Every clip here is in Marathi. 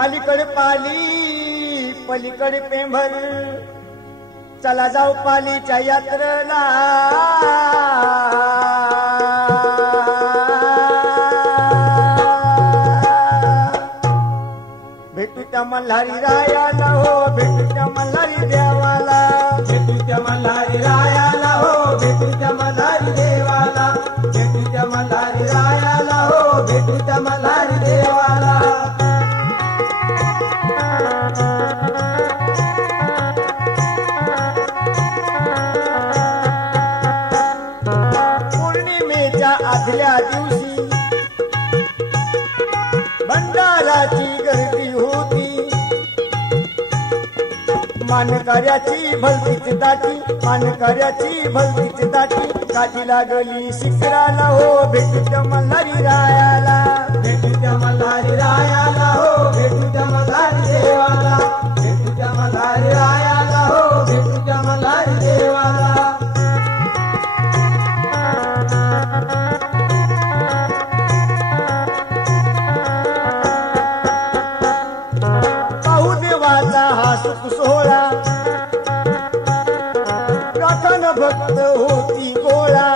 अलीकडे पाली पलीकडे पेंभर, चला जाऊ पालीच्या यात्रेला। त्या मल्हारी रायाला हो भेटू त्या मल्हारी देवाला भेटू त्या मल्हारी रायाला हो भेटू त्या मल्हारी देवाला भेटू त्या मल्हारी रायाला हो भेटू त्या मल्हारी देवाला पौर्णिमेच्या आदल्या दिवशी भंडाराची गर्दी होती मानकऱ्याची भलतीच दाटी मानकऱ्याची भलतीच दाटी काठी लागली शिखराला हो भेटू त्या मल्हारी रायाला भेटू त्या मल्हारी रायाला हो भेटू त्या मल्हारी देवाला भेटू त्या मल्हारी रायाला हो भेटू त्या मल्हारी देवाला पाहू देवाचा हा सुख सोहळा प्रथम भक्त होती गोळा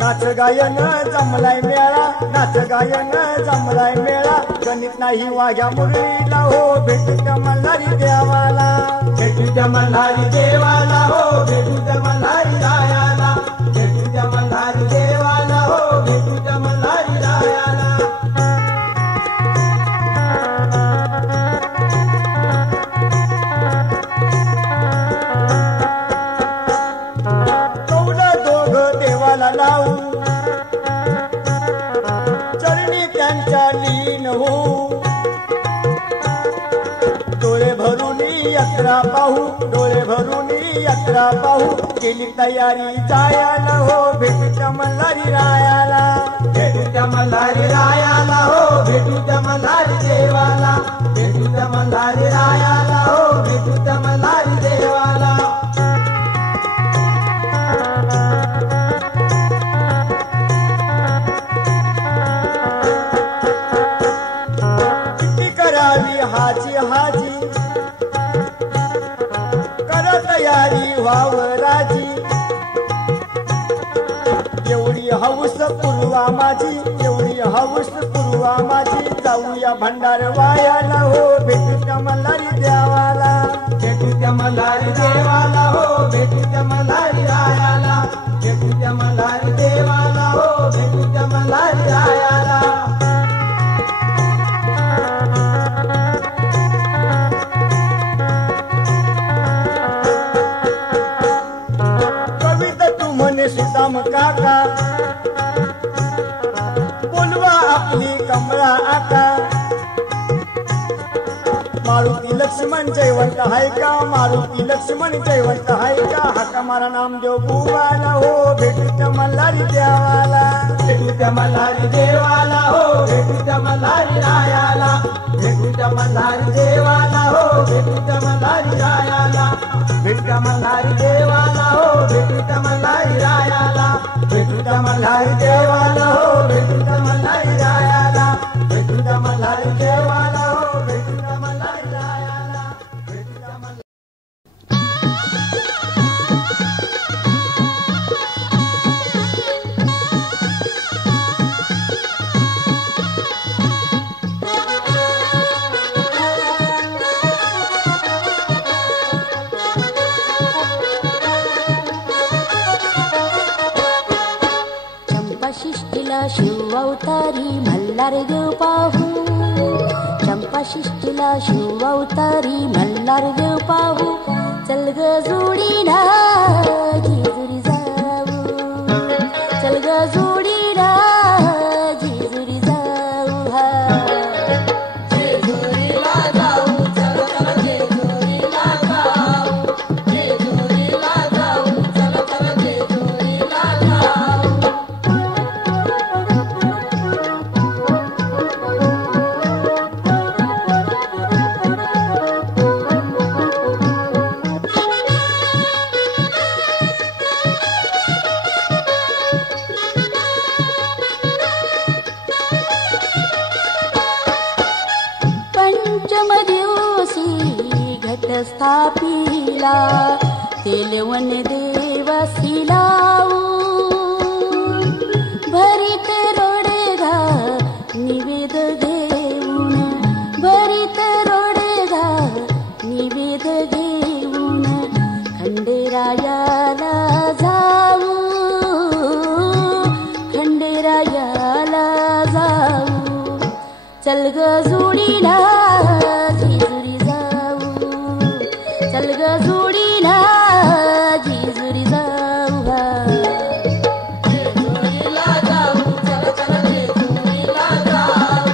नाच गायन जमलाय मेळा नाच गायन जमलाय मेळा गणित नाही वाघ्या मुरळीला हो भेटू त्या मल्हारी देवाला भेटू त्या मल्हारी देवाला हो भेटू त्या मल्हारी रायाला भेटू त्या मल्हारी देवाला हो भेटू त्या मल्हारी रायाला कौलं दोघ देवाला लावू चरणी त्यांच्या लीन हो डोळे भरून यात्रा पाहू डोळे भरून यात्रा पाहू केली तयारी जायला हो भेटू त्या मल्हारी रायाला भेटू त्या मल्हारी रायाला हो भेटू त्या मल्हारी देवाला भेटू त्या मल्हारी रायाला हो भेटू त्या मल्हारी देवाला किती करावी हाजी हाजी कर तयारी व्हाव राजी एवढी हौस पूर्वा माझी एवढी हौस पूर्वा माझी जाऊया भंडार वायाला हो भेटू त्या मल्हारी देवाला भेटू त्या मल्हारी देवाला हो भेटू त्या मल्हारी रायाला भेटू त्या मल्हारी देवाला हो भेटू त्या मल्हारी रायाला कविता तू म्हणे सुदाम काका बोलवा आपली कमळा आका मारुती लक्ष्मण जयवंत हाय का मारुती लक्ष्मण जयवंत हाय का हाका मारा नामदेव बुवाला हो भेटू त्या मल्हारी देवाला भेटू त्या मल्हारी देवाला हो भेटू त्या मल्हारी रायाला भेटू त्या मल्हारी देवाला हो भेटू त्या मल्हारी रायाला भेटू त्या मल्हारी देवाला हो भेटू त्या मल्हारी रायाला भेटू त्या मल्हारी देवाला हो भेटू त्या मल्हारी रायाला भेटू त्या मल्हारी देवाला हो भेटू त्या मल्हारी रायाला भेटू त्या मल्हारी चंपाशिष्टीला शिव अवतारी मल्हार देव पाहू चंपाशिष्टीला शिव अवतारी मल्हार देव पाहू चल ग जोडीला जेजुरी जाऊ चल ग जोडीला जेजुरी जाऊ हा जेजुरीला जाऊ चल चल जेजुरीला जाऊ जेजुरीला जाऊ चल चल जेजुरीला जाऊ पंचम दिवशी घटस्थापिला तेलवन देवासी लावू भरीत रोडगा निवेद घेऊन चल ग जोडीला जेजुरी जाऊ, चल ग जोडीला जेजुरी जाऊ हा. जेजुरीला जाऊ, चल चल जेजुरीला जाऊ,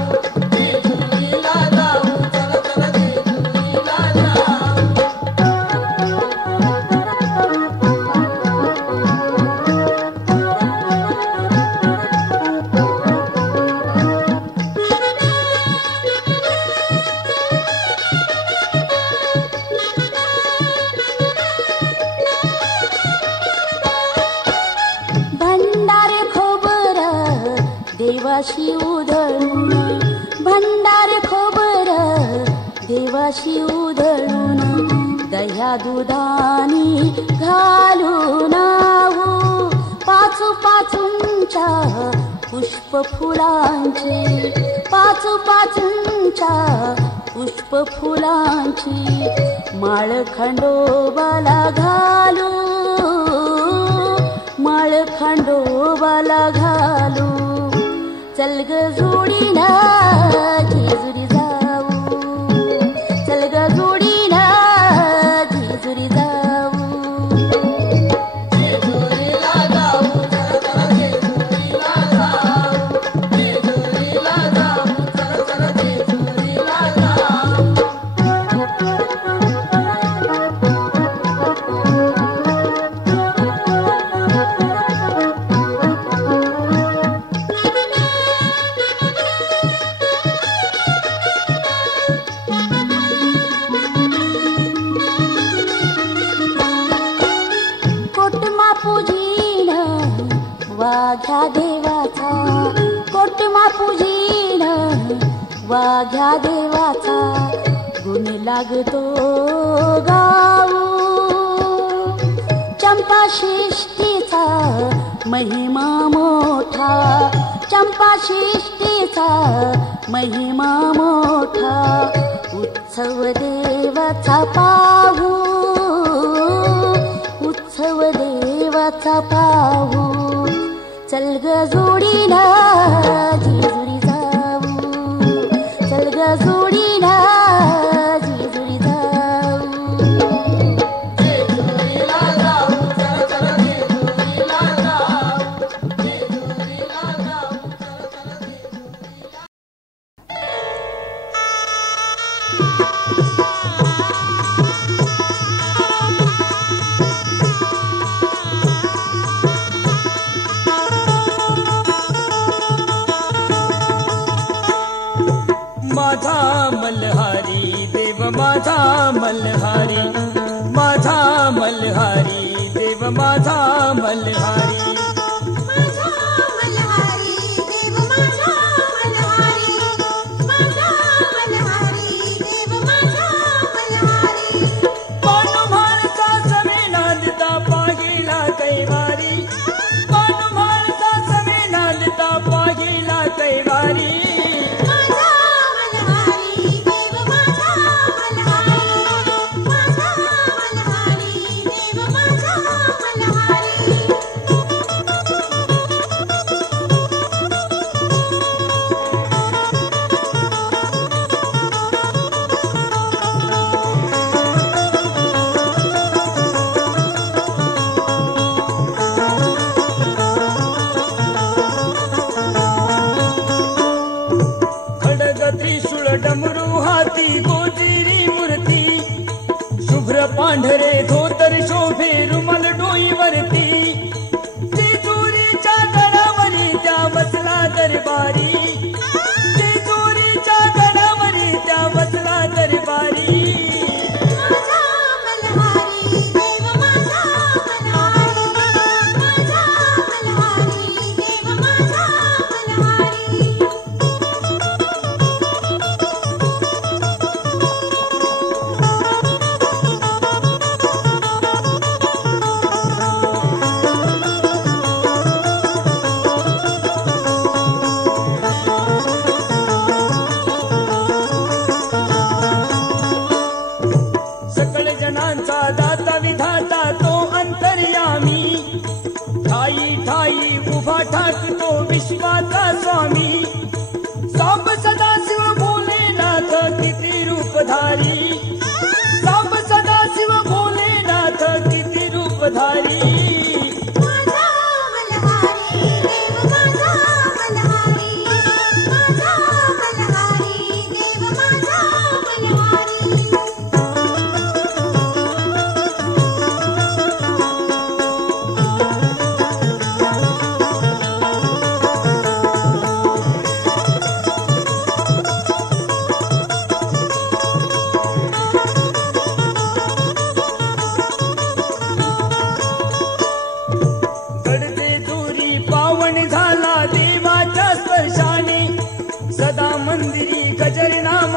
जेजुरीला जाऊ, चल चल जेजुरीला जाऊ. भंडारे खोबर देवाशी उधळून, भंडारे खोबर देवाशी उधळून, दह्या दुधानी घालून आहो पाचू पाचूंच्या पुष्प फुलांचे, पाचू पाचूंच्या पुष्प फुलांची माळ खंडोबाला घालू, माळ खंडोबाला घालू. चल ग जोडीला जेजुरी जाऊ, चल ग जोडीला जेजुरी जाऊ. जेजुरीला जाऊ, चल चल जेजुरीला जाऊ, जेजुरीला जाऊ, चल चल जेजुरीला जाऊ. कोटमा पूजीन वाघ्या देवाचा, कोटमा पूजीन वाघ्या देवाचा, गुण लागतो गाऊ. चंपा शिष्टीचा महिमा मोठा, चंपा शिष्टीचा महिमा मोठा, उत्सव देवाचा पाहू, उत्सव देवाचा पाहू. चल ग जोडीला जेजुरी जाऊ, चल ग जोडीला जेजुरी जाऊ. जेजुरीला जाऊ, चल चल जेजुरीला जाऊ, जेजुरीला जाऊ, चल चल जेजुरीला. माझा मल्हारी देव माझा मल्हारी, माझा मल्हारी देव माझा मल्हारी. माझा मल्हारी देव माझा मल्हारी, माझा मल्हारी देव माझा मल्हारी. पांडू भारता सवे नांदता पाहिला कैवारी, पांडू भारता सवे नांदता पाहिला कैवारी. माझा मल्हारी देव माझा मल्हारी, माझा मल्हारी देव माझा मल्हारी.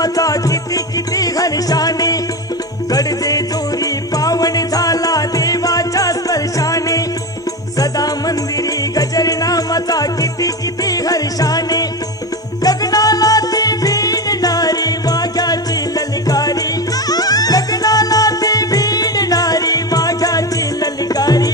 नामाचा किती किती हर्षाने गडजे जोरी पावन झाला देवाच्या स्पर्शाने सदा मंदिरी गजर नामाचा किती किती हर्षाने गगनाला ती भिडणारी वाघ्याची ललकारी गगनाला ती भिडणारी वाघ्याची ललकारी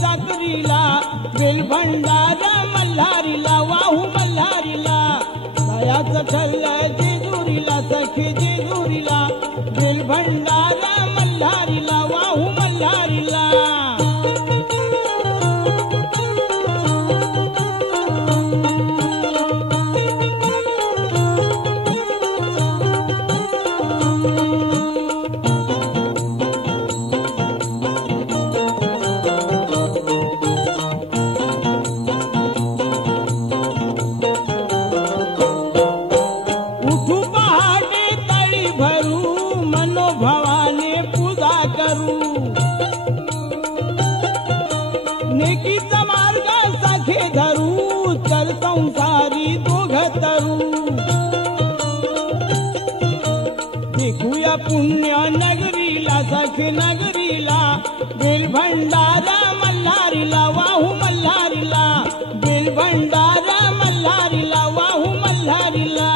चाकरीला बेलभंडारा मल्हारीला वाहू मल्हारीला दयाचं ठरलं जेजुरीला सखी जेजुरीला बेलभंडारा मल्हारीला वाहू मल्हारीला पुण्य नगरीला सखी नगरीला बेलभंडारा मल्हारीला वाहू मल्हारीला बेलभंडारा मल्हारीला वाहू मल्हारीला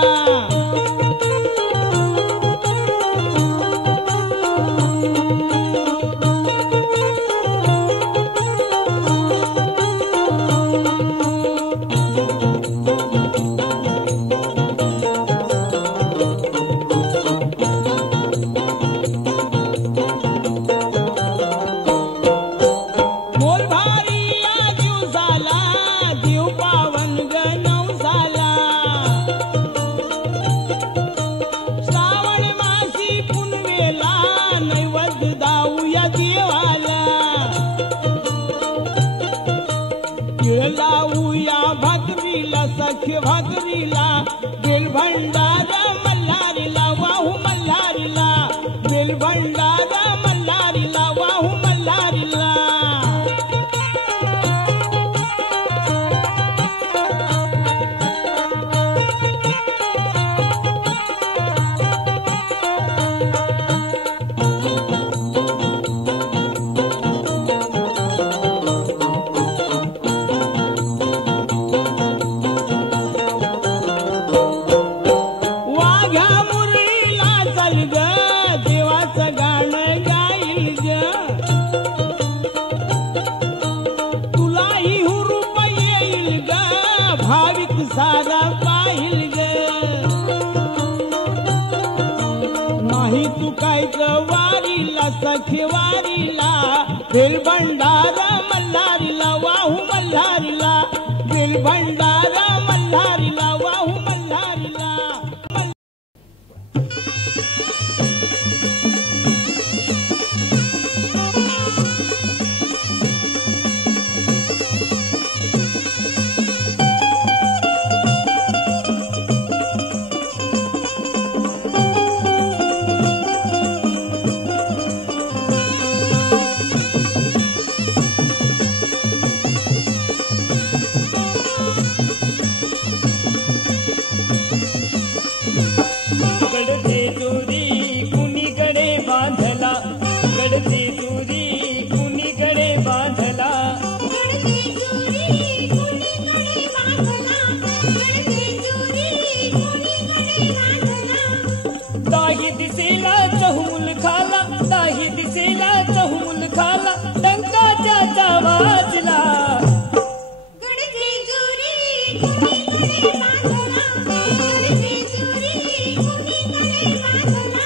सख्य भाकरीला बेलभंडारा मल्हारीला वाहू मल्हारीला बेलभंडारा मल्हारीला वाहू मल्हारीला कौतुकायचं वारीला सखे वारीला बेल भंडारा मल्हारीला वाहू मल्हारीला बेल भंडारा मल्हारीला वाहू मल्हारीला दाही दिसेला चहुमुल खाला दाही दिसेला चहुमुल खाला डंका त्याचा वाजला गडजे जोरी कुणीकडे बांधला गडजे जोरी कुणीकडे बांधला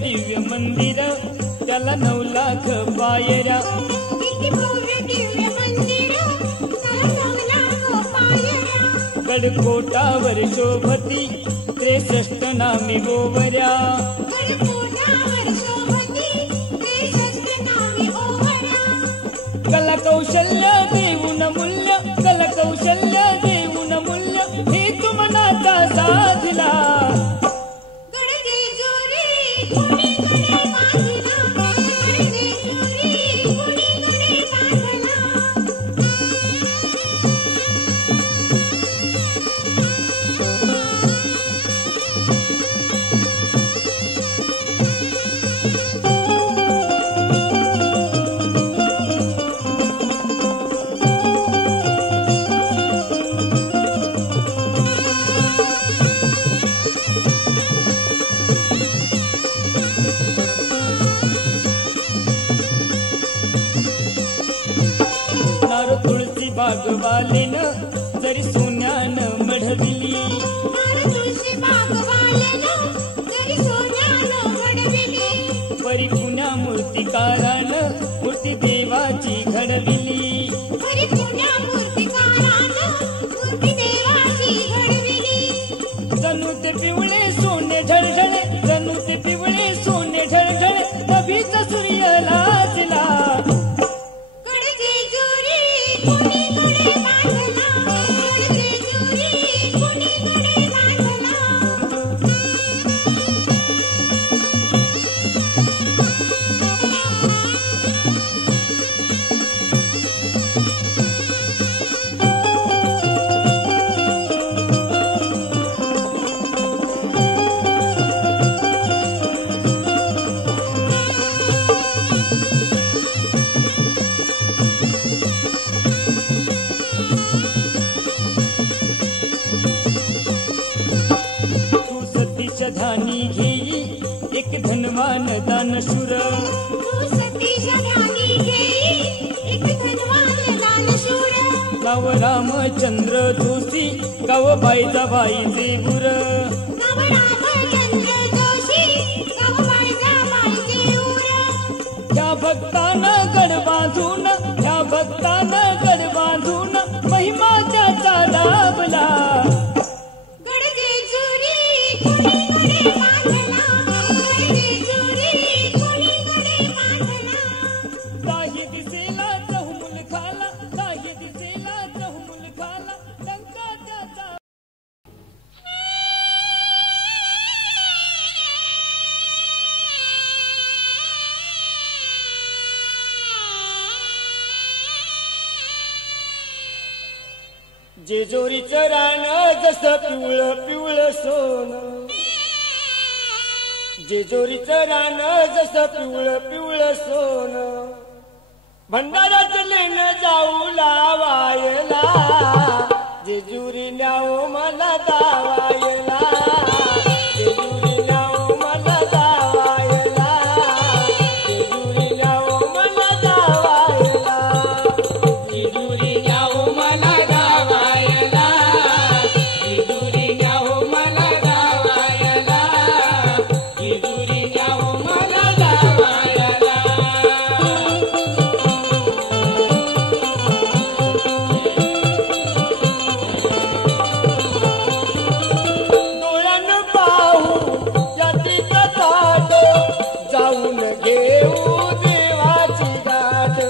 दिव्य मंदिर त्याला 9 लाख पायऱ्या किती भव्य दिव्य मंदिर त्याला 9 लाख पायऱ्या गडकोटावर शोभती 63 नामी गोवऱ्या गडकोटावर शोभती 63 नामी ओवऱ्या कला कौशल्य देऊन मूल्य कला कौशल्य देऊन मूल्य हे तुमनाचा साधला गडजे जोरी कुणीकडे बांधला गडजे जोरी कुणीकडे बांधला नार तुळशी बागवालेन जरी सोन्यानं मढविली नार तुळशी बागवालेनं जरी सोन्यानं मढविली परी पुण्या मूर्तिकारानं मूर्ती देवाची घडविली परी पुण्या मूर्तिकारानं मूर्ती देवाची घडविली जणू ते पिवळे सोने झळझळे जणू ते पिवळे सोने झळझळे नभीचा सूर्य लाजला गडजे जोरी कुणीकडे बांधला गडजे जोरी कुणीकडे बांधला तू सतीश धानी घेई एक धनवान दानशूर तू सतीश ध्यानी घेई एक धनवान दानशूर गाव रामचंद्र जोशी गाव बाईजाबाईचे बुर गाव रामचंद्र जोशी गाव बायजाबाईचे उर ह्या भक्तानं गड बांधून ह्या भक्तानं गड बांधून महिमा त्याचा लाभला गडजे जोरी कुणीकडे बांधला गडजे जोरी कुणीकडे बांधला दाही दिसेला चहुमुल खाला दाही दिसेला चहुमुल खाला डंका त्याचा जेजोरीचं रान जसं पिवळं पिवळं सोनं जेजोरीचं रान जसं पिवळं पिवळं सोनं भंडारात लेणं जाऊ लावायला जेजुरी न्यावो मला दावायला जेजुरी न्यावो मला दावायला जेजुरी न्यावो मला दावायला जेजुरी न्यावो मला दावायला जेजुरी न्यावो मला दावायला जेजुरी न्यावो मला दावायला डोळ्यानं पाहू यातीचं ताट जाऊन घेऊ देवाची गाठ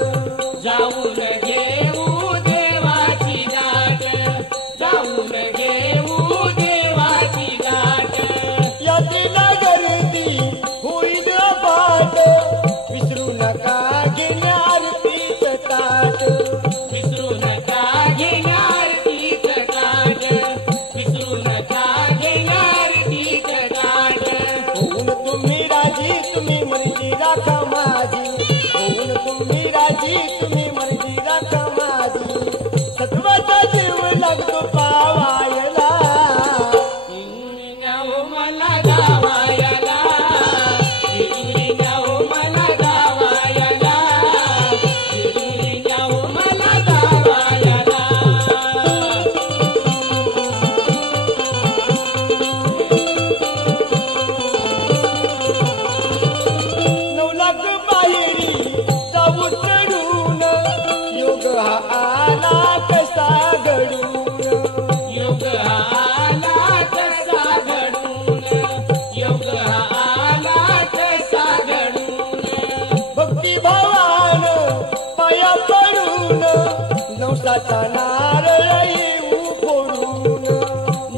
जाऊन घेऊ देवाची गाठ जाऊन घेऊ देवाची गाठ यात्रेला गर्दी होईल पाठ विसरू नका घेणार तीच ताट विसरू नका घेणार तीच गाठ विसरू नका घेणार तीच गाठ होऊन तुम्ही राजी तुम्ही मर्जी राखा माझी होऊन तुम्ही राजी तुम्ही मर्जी राखा माझी सत्वाचा जीव लागतो पावायला जेजुरी न्यावो मला दावायला जेजुरी न्यावो मला दावायला जेजुरी न्यावो मला दावायला नऊ लाख बाहेरी जाऊ चढून योग हा आला कसा घडून योग आला कसा घडून योग आला कसा घडून भक्ती भावान पाया पडून नवसाचा नारळ येऊ फोडून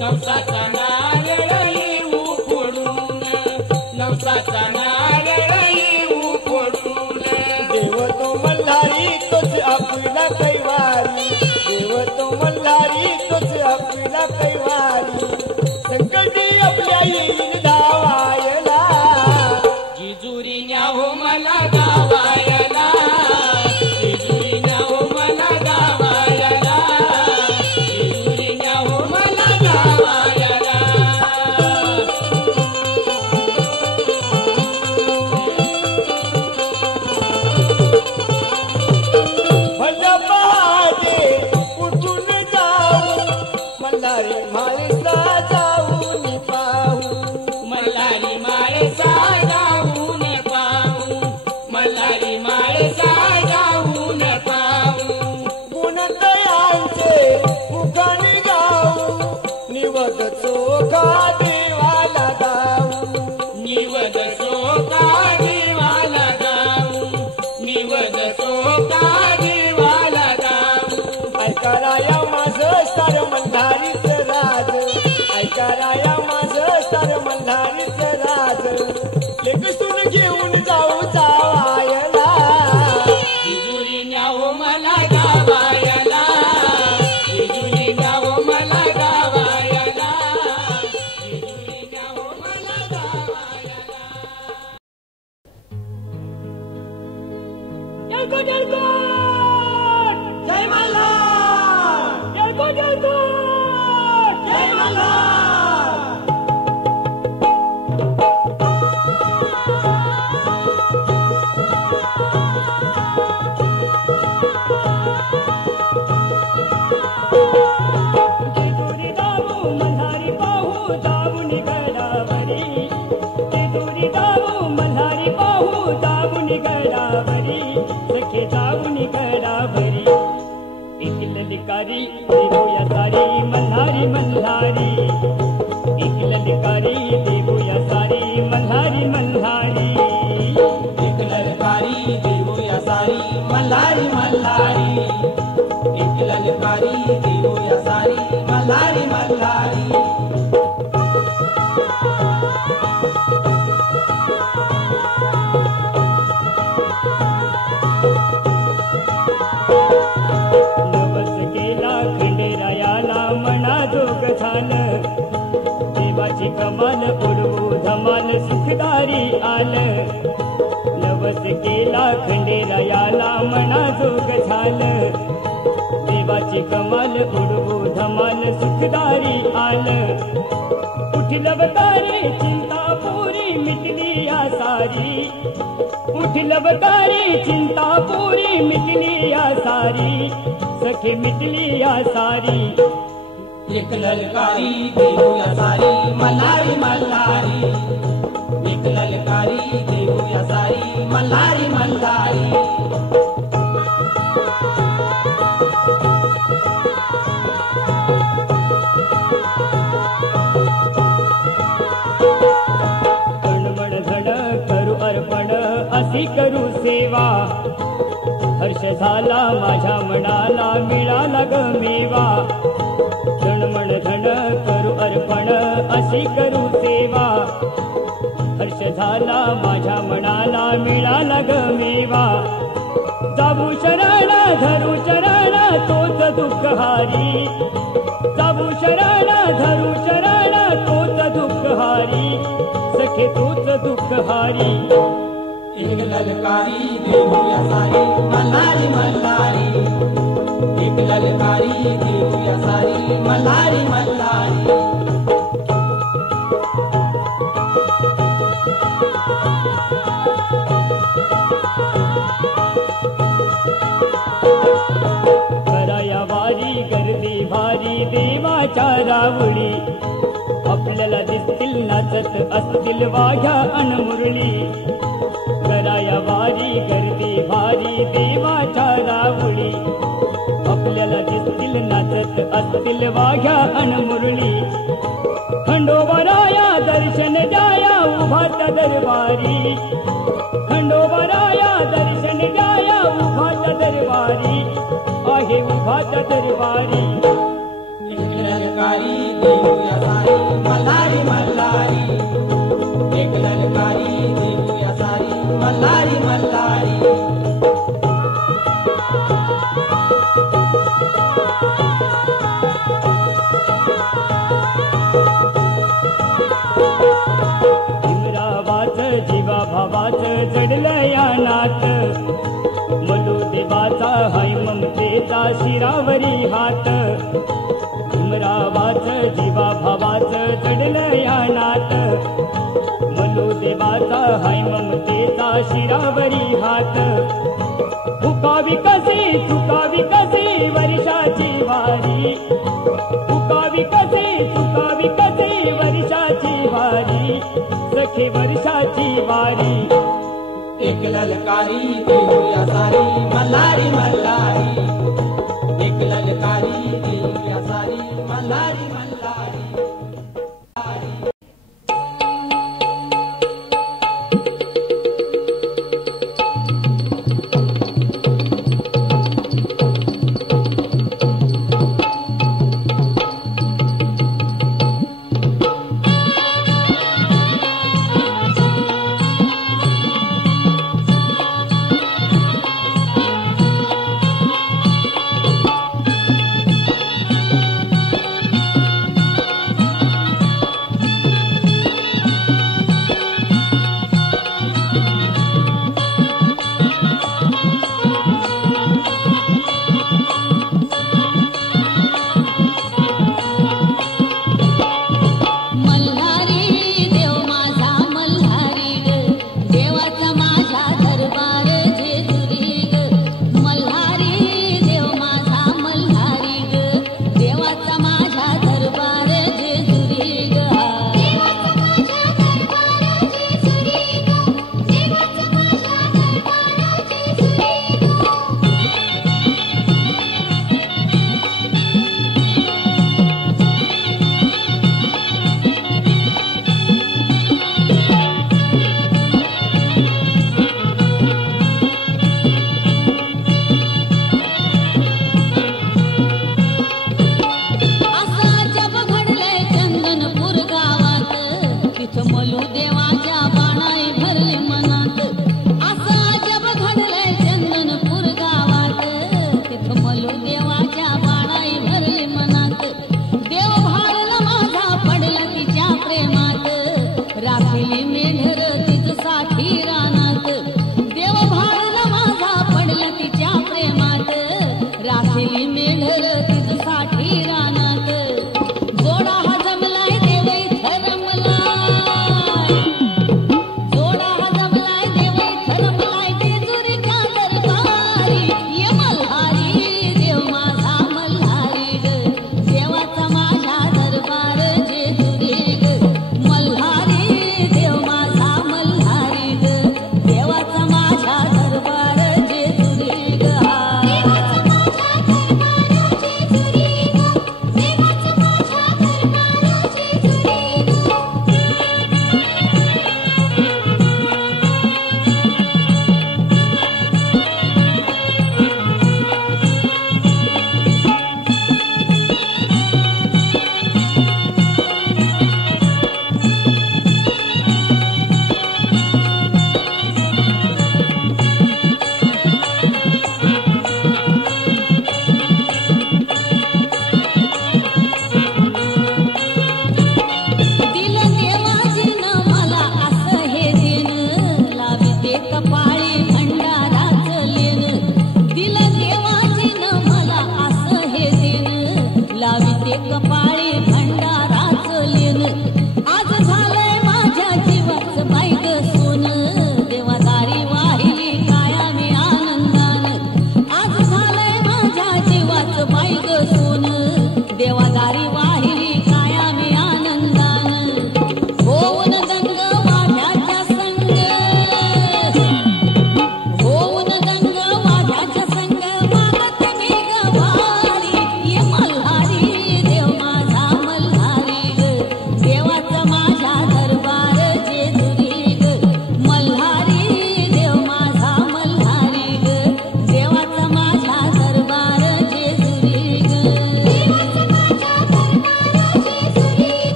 नवसाचा नारळ येऊ फोडून नवसाचा नारळ येऊ फोडून देव तो मल्हारी तोच आपला कैवारी देव तो मल्हारी तोच आपला कैवारी संकटी आपल्या येईन धावायला जेजुरी न्यावो मला गावायला जेजुरी न्यावो मला गावायला जेजुरी न्यावो मला गावायला भल्या पहाटे उठून जाऊ मल्हारी म्हाळसा जाऊन पाहू मल्हारी माळसा जाऊन पाहू मल्हारी माळसा जाऊन पाहू गुणदयांचे मुखाने गाऊ निवद चोखा देवाला दाऊ निवद सोका देवाला गाऊ निवद सोका देवाला गाऊ ऐकाराया माझं सार मल्हारीचं राज ऐकाराया माझं सार मल्हारीचं राज लेकसून घेऊन जाऊ जावायला जेजुरी न्यावो मला गावायला जेजुरी न्यावो मला गावायला जेजुरी न्यावो मला गावायला येळकोट येळकोट जय मल्हार येळकोट येळकोट जय मल्हार जेजुरी जाऊ मल्हारी पाहू जाऊन गडावरी जेजुरी जाऊ मल्हारी पाहू जाऊन गडावरी सखे जाऊन आलं नवस केला खंडेरायाला मनाजोग झालं देवाची कमाल उडवू धमाल सुखदारी आलं उठलं बतारे चिंता पुरी मिटली या सारी उठलं बतारे चिंता पुरी मिटली या सारी सखे मिटली या सारी एक ललकारी देऊया सारी मल्हारी मल्हारी एक ललकारी देऊया सारी मल्हारी मल्हारी कणमण धड करू अर्पण अशी करू सेवा हर्ष झाला माझ्या मनाला मिळाला ग मेवा धणमण धण करू अर्पण अशी करू सेवा हर्ष झाला माझ्या मनाला मिळाला ग मेवा जाबू शरण धरू शरण तोच दुःख हारी जाबू शरण धरू शरण तोच दुःख हारी सखे तोच दुःख हारी एक ललकारी देऊया सारी मल्हारी मल्हारी एक ललकारी देऊया सारी मल्हारी मल्हारी कराया वारी गर्दी भारी देवाच्या रावळी आपल्याला दिसतील नाचत असतील वाघ्या अनमुरली कराया वारी गर्दी भारी देवाच्या रावळी आपल्याला दिसतील नाचत असतील वाघ्या अनमुरली खंडोबाराया दर्शन द्याया उभात दरबारी खंडोबाराया दर्शन द्याया उभात दरबारी आहे उभात दरबारी एक ललकारी देऊया सारी मल्हारी मल्हारी एक ललकारी देऊया सारी मल्हारी मल्हारी इंद्रावाच जीवा भावाच जडलं या नात मलू देवाचा हाय ममतेचा शिरावरी हात उमरावाच जीवा भावाच जडलं या नात मलू देवाचा हाय ममतेचा शिरावरी हात फुकावी कसे वर्षाची वारी फुकावी कसे वर्षाची वारी सखे वर्षाची वारी एक ललकारी देऊया सारी मल्हारी मल्हारी एक ललकारी देऊया सारी मल्हारी